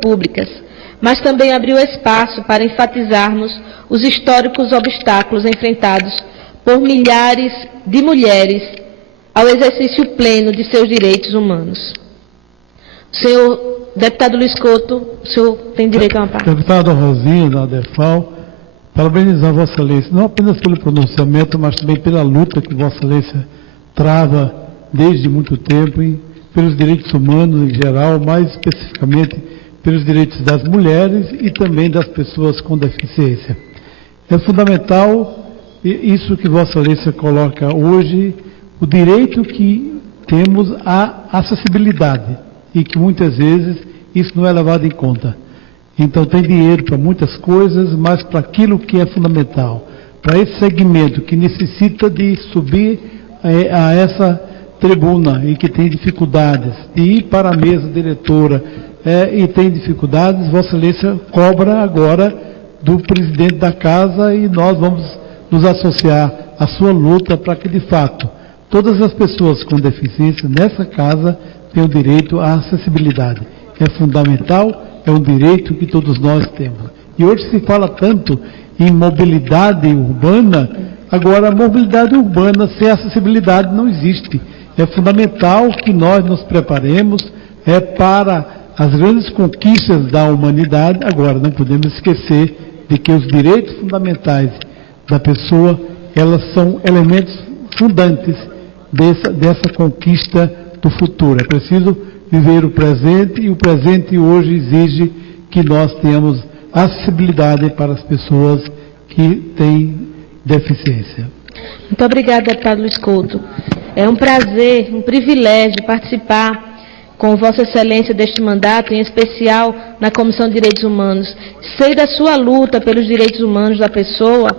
públicas, mas também abriu espaço para enfatizarmos os históricos obstáculos enfrentados por milhares de mulheres ao exercício pleno de seus direitos humanos. Senhor deputado Luiz Couto, o senhor tem direito a uma parte. Deputada Rosinha, da ADEFAL, parabenizar Vossa Excelência, não apenas pelo pronunciamento, mas também pela luta que Vossa Excelência trava desde muito tempo pelos direitos humanos em geral, mais especificamente pelos direitos das mulheres e também das pessoas com deficiência. É fundamental isso que Vossa Excelência coloca hoje, o direito que temos à acessibilidade e que muitas vezes isso não é levado em conta. Então tem dinheiro para muitas coisas, mas para aquilo que é fundamental, para esse segmento que necessita de subir a essa tribuna e que tem dificuldades, de ir para a mesa diretora e tem dificuldades, Vossa Excelência cobra agora do presidente da casa e nós vamos nos associar à sua luta para que, de fato, todas as pessoas com deficiência nessa casa tenham direito à acessibilidade. É fundamental, é um direito que todos nós temos. E hoje se fala tanto em mobilidade urbana, agora a mobilidade urbana sem acessibilidade não existe. É fundamental que nós nos preparemos para as grandes conquistas da humanidade. Agora, não podemos esquecer de que os direitos fundamentais da pessoa, elas são elementos fundantes dessa conquista do futuro. É preciso viver o presente e o presente hoje exige que nós tenhamos acessibilidade para as pessoas que têm deficiência. Muito obrigada, deputado Luiz Couto. É um prazer, um privilégio participar com Vossa Excelência deste mandato, em especial na Comissão de Direitos Humanos. Sei da sua luta pelos direitos humanos da pessoa,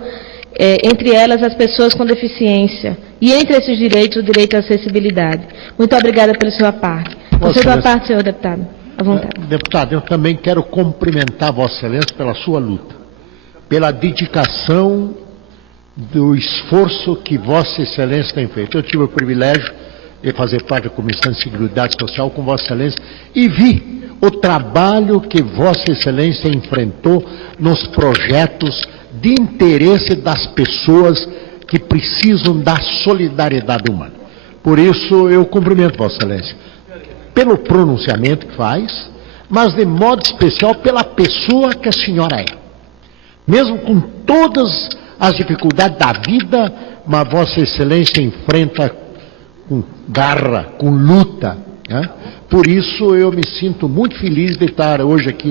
entre elas as pessoas com deficiência, e entre esses direitos, o direito à acessibilidade. Muito obrigada pela sua parte. Você da parte, senhor deputado. À vontade. Deputado, eu também quero cumprimentar Vossa Excelência pela sua luta, pela dedicação do esforço que Vossa Excelência tem feito. Eu tive o privilégio de fazer parte da Comissão de Seguridade Social com Vossa Excelência e vi o trabalho que Vossa Excelência enfrentou nos projetos de interesse das pessoas que precisam da solidariedade humana. Por isso eu cumprimento Vossa Excelência pelo pronunciamento que faz, mas de modo especial pela pessoa que a senhora é. Mesmo com todas as dificuldades da vida, mas Vossa Excelência enfrenta com garra, com luta, né? Por isso eu me sinto muito feliz de estar hoje aqui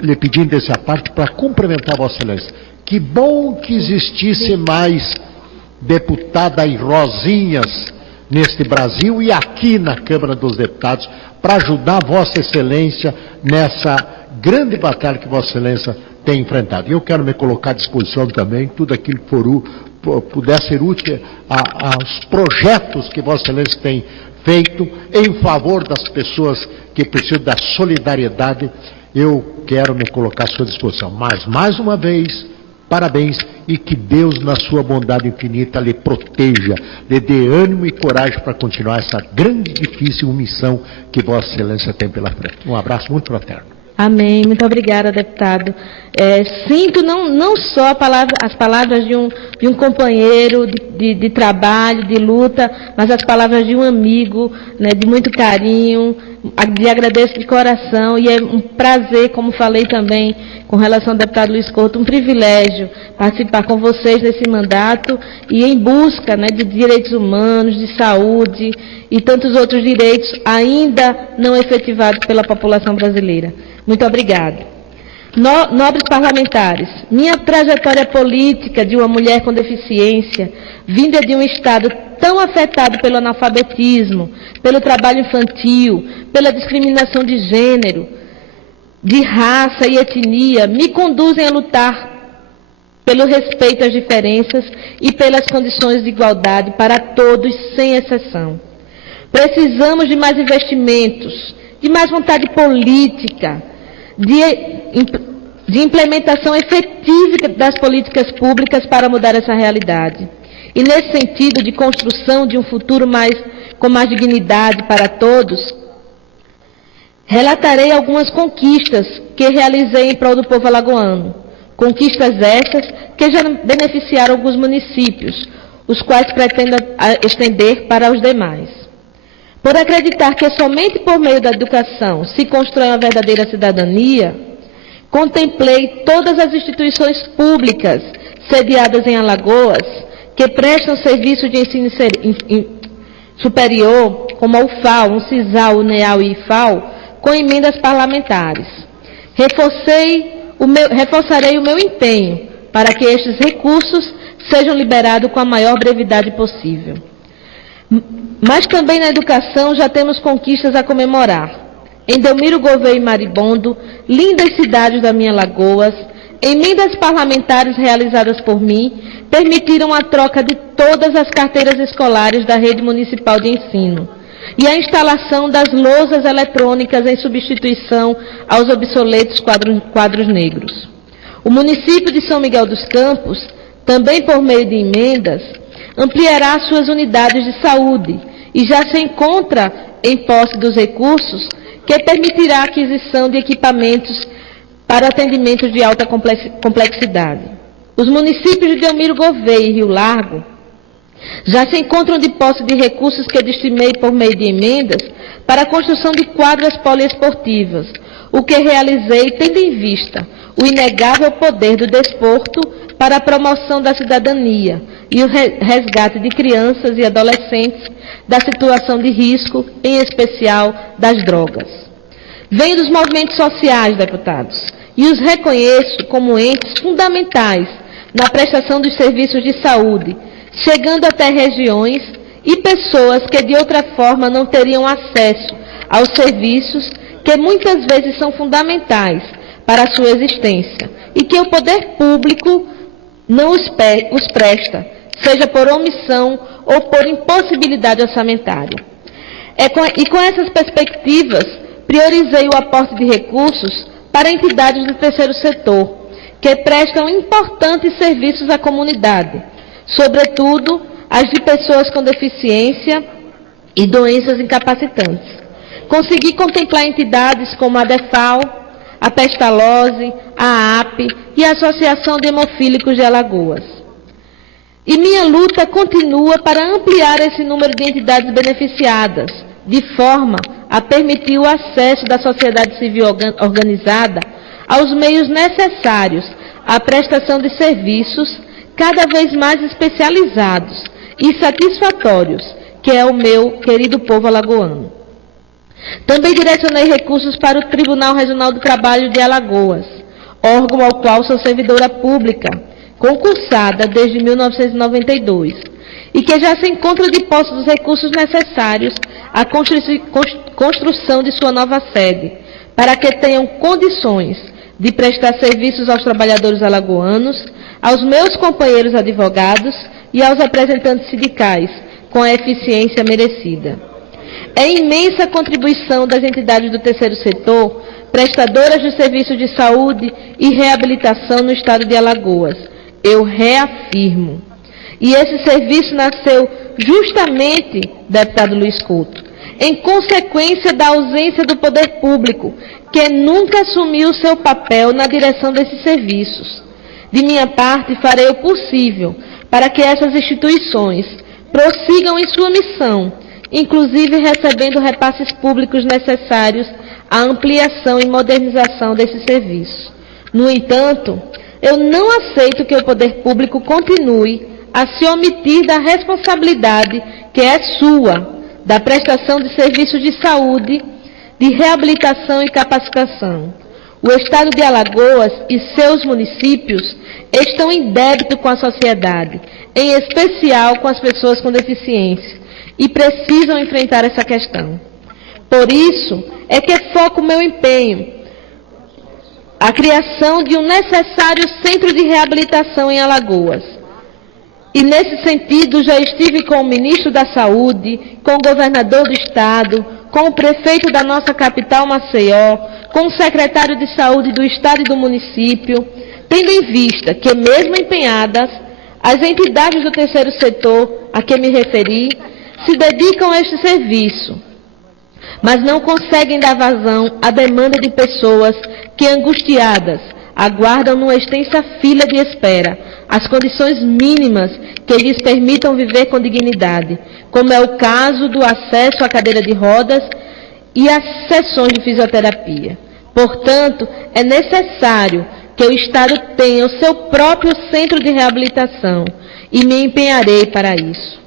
lhe pedindo essa parte para cumprimentar Vossa Excelência. Que bom que existisse mais deputadas Rosinhas neste Brasil e aqui na Câmara dos Deputados para ajudar Vossa Excelência nessa grande batalha que Vossa Excelência tem enfrentado. E eu quero me colocar à disposição também, tudo aquilo que puder ser útil aos projetos que Vossa Excelência tem feito em favor das pessoas que precisam da solidariedade, eu quero me colocar à sua disposição. Mas, mais uma vez, parabéns e que Deus, na sua bondade infinita, lhe proteja, lhe dê ânimo e coragem para continuar essa grande e difícil missão que Vossa Excelência tem pela frente. Um abraço muito fraterno. Amém. Muito obrigada, deputado. Sinto não só as palavras de um companheiro de trabalho, de luta, mas as palavras de um amigo, né, de muito carinho, lhe agradeço de coração e é um prazer, como falei também com relação ao deputado Luiz Couto, um privilégio participar com vocês nesse mandato e em busca, né, de direitos humanos, de saúde e tantos outros direitos ainda não efetivados pela população brasileira. Muito obrigada. Nobres parlamentares, minha trajetória política de uma mulher com deficiência, vinda de um Estado tão afetado pelo analfabetismo, pelo trabalho infantil, pela discriminação de gênero, de raça e etnia, me conduzem a lutar pelo respeito às diferenças e pelas condições de igualdade para todos, sem exceção. Precisamos de mais investimentos, de mais vontade política, de implementação efetiva das políticas públicas para mudar essa realidade. E nesse sentido de construção de um futuro com mais dignidade para todos, Relatarei algumas conquistas que realizei em prol do povo alagoano. Conquistas essas que já beneficiaram alguns municípios, os quais pretendo estender para os demais. Por acreditar que somente por meio da educação se constrói uma verdadeira cidadania, contemplei todas as instituições públicas sediadas em Alagoas que prestam serviço de ensino superior, como a UFAL, UNCISAL, UNEAL e IFAL, com emendas parlamentares. Reforçarei o meu empenho para que estes recursos sejam liberados com a maior brevidade possível. Mas também na educação já temos conquistas a comemorar. Em Delmiro Gouveia e Maribondo, lindas cidades da minha Alagoas, emendas parlamentares realizadas por mim permitiram a troca de todas as carteiras escolares da rede municipal de ensino e a instalação das lousas eletrônicas em substituição aos obsoletos quadros negros. O município de São Miguel dos Campos, também por meio de emendas, ampliará suas unidades de saúde e já se encontra em posse dos recursos que permitirá a aquisição de equipamentos para atendimentos de alta complexidade. Os municípios de Delmiro Gouveia e Rio Largo já se encontram de posse de recursos que destinei por meio de emendas para a construção de quadras poliesportivas, o que realizei tendo em vista o inegável poder do desporto para a promoção da cidadania e o resgate de crianças e adolescentes da situação de risco, em especial das drogas. Venho dos movimentos sociais, deputados, e os reconheço como entes fundamentais na prestação dos serviços de saúde, chegando até regiões e pessoas que de outra forma não teriam acesso aos serviços que muitas vezes são fundamentais para a sua existência e que o poder público não os presta, seja por omissão ou por impossibilidade orçamentária. E com essas perspectivas, priorizei o aporte de recursos para entidades do terceiro setor, que prestam importantes serviços à comunidade, sobretudo as de pessoas com deficiência e doenças incapacitantes. Consegui contemplar entidades como a DEFAL, a Pestalozzi, a AP e a Associação de Hemofílicos de Alagoas. E minha luta continua para ampliar esse número de entidades beneficiadas, de forma a permitir o acesso da sociedade civil organizada aos meios necessários à prestação de serviços cada vez mais especializados e satisfatórios, que é o meu querido povo alagoano. Também direcionei recursos para o Tribunal Regional do Trabalho de Alagoas, órgão ao qual sou servidora pública, concursada desde 1992, e que já se encontra de posse dos recursos necessários à construção de sua nova sede, para que tenham condições de prestar serviços aos trabalhadores alagoanos, aos meus companheiros advogados e aos representantes sindicais, com a eficiência merecida. É imensa a contribuição das entidades do terceiro setor, prestadoras de serviços de saúde e reabilitação no estado de Alagoas. Eu reafirmo. E esse serviço nasceu justamente, deputado Luiz Couto, em consequência da ausência do poder público, que nunca assumiu seu papel na direção desses serviços. De minha parte, farei o possível para que essas instituições prossigam em sua missão, inclusive recebendo repasses públicos necessários à ampliação e modernização desse serviço. No entanto, eu não aceito que o poder público continue a se omitir da responsabilidade que é sua, da prestação de serviços de saúde, de reabilitação e capacitação. O Estado de Alagoas e seus municípios estão em débito com a sociedade, em especial com as pessoas com deficiência, e precisam enfrentar essa questão. Por isso, é que foco o meu empenho a criação de um necessário centro de reabilitação em Alagoas. E, nesse sentido, já estive com o ministro da Saúde, com o governador do Estado, com o prefeito da nossa capital, Maceió, com o secretário de Saúde do Estado e do município, tendo em vista que, mesmo empenhadas, as entidades do terceiro setor a que me referi se dedicam a este serviço, mas não conseguem dar vazão à demanda de pessoas que, angustiadas, aguardam numa extensa fila de espera as condições mínimas que lhes permitam viver com dignidade, como é o caso do acesso à cadeira de rodas e às sessões de fisioterapia. Portanto, é necessário que o Estado tenha o seu próprio centro de reabilitação e me empenharei para isso.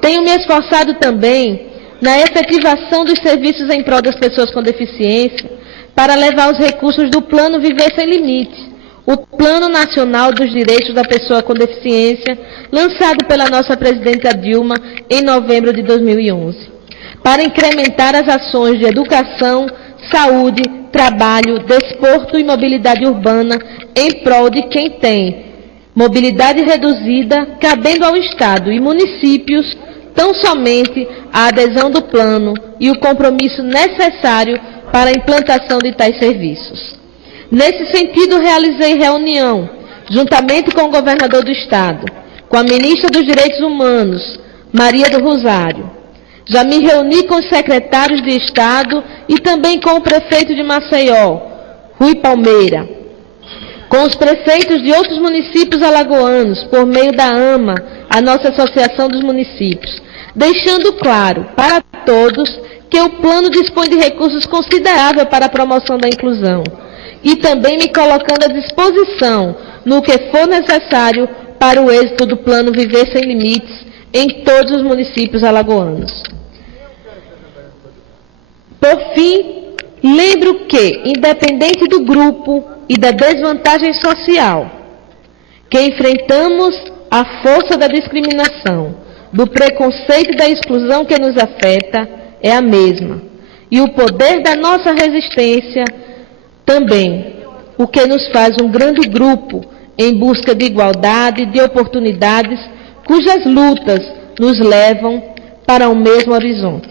Tenho me esforçado também na efetivação dos serviços em prol das pessoas com deficiência para levar os recursos do Plano Viver Sem Limites, o Plano Nacional dos Direitos da Pessoa com Deficiência, lançado pela nossa presidenta Dilma em novembro de 2011, para incrementar as ações de educação, saúde, trabalho, desporto e mobilidade urbana em prol de quem tem mobilidade reduzida, cabendo ao Estado e municípios tão somente a adesão do plano e o compromisso necessário para a implantação de tais serviços. Nesse sentido, realizei reunião, juntamente com o governador do Estado, com a ministra dos Direitos Humanos, Maria do Rosário. Já me reuni com os secretários de Estado e também com o prefeito de Maceió, Rui Palmeira, com os prefeitos de outros municípios alagoanos, por meio da AMA, a nossa Associação dos Municípios, deixando claro para todos que o plano dispõe de recursos consideráveis para a promoção da inclusão e também me colocando à disposição no que for necessário para o êxito do Plano Viver Sem Limites em todos os municípios alagoanos. Por fim, lembro que, independente do grupo e da desvantagem social, que enfrentamos a força da discriminação, do preconceito e da exclusão que nos afeta, é a mesma. E o poder da nossa resistência também, o que nos faz um grande grupo em busca de igualdade, de oportunidades, cujas lutas nos levam para o mesmo horizonte.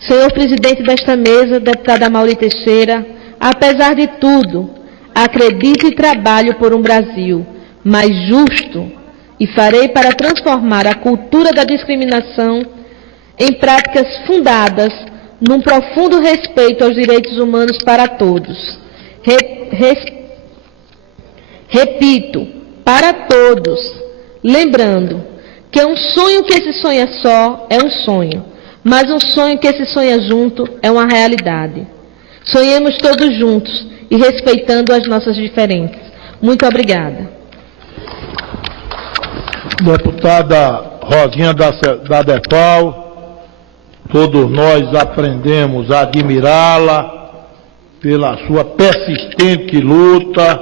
Senhor presidente desta mesa, deputada Amauri Teixeira, apesar de tudo, acredito e trabalho por um Brasil mais justo e farei para transformar a cultura da discriminação em práticas fundadas num profundo respeito aos direitos humanos para todos. Repito, para todos, lembrando que um sonho que se sonha só é um sonho, mas um sonho que se sonha junto é uma realidade. Sonhemos todos juntos e respeitando as nossas diferenças. Muito obrigada. Deputada Rosinha da DEFAL, todos nós aprendemos a admirá-la pela sua persistente luta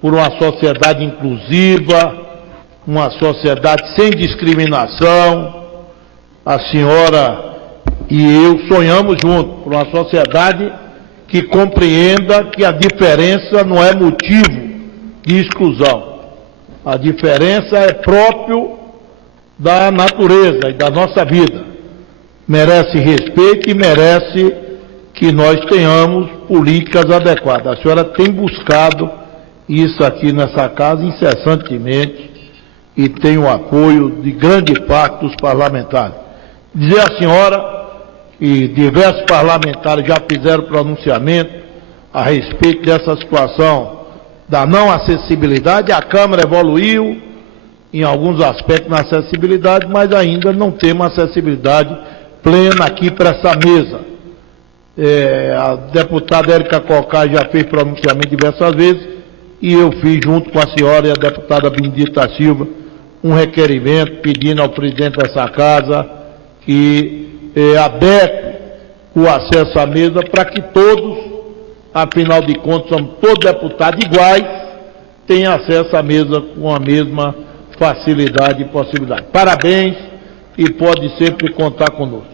por uma sociedade inclusiva, uma sociedade sem discriminação. A senhora e eu sonhamos juntos por uma sociedade que compreenda que a diferença não é motivo de exclusão. A diferença é próprio da natureza e da nossa vida. Merece respeito e merece que nós tenhamos políticas adequadas. A senhora tem buscado isso aqui nessa casa incessantemente e tem o apoio de grande parte dos parlamentares. Dizer à senhora que diversos parlamentares já fizeram pronunciamento a respeito dessa situação da não acessibilidade. A Câmara evoluiu em alguns aspectos na acessibilidade, mas ainda não temos acessibilidade plena aqui para essa mesa. A deputada Érica Cocai já fez pronunciamento diversas vezes e eu fiz, junto com a senhora e a deputada Benedita Silva, um requerimento pedindo ao presidente dessa casa que aberto o acesso à mesa para que todos, afinal de contas, somos todos deputados iguais, tenham acesso à mesa com a mesma facilidade e possibilidade. Parabéns e pode sempre contar conosco.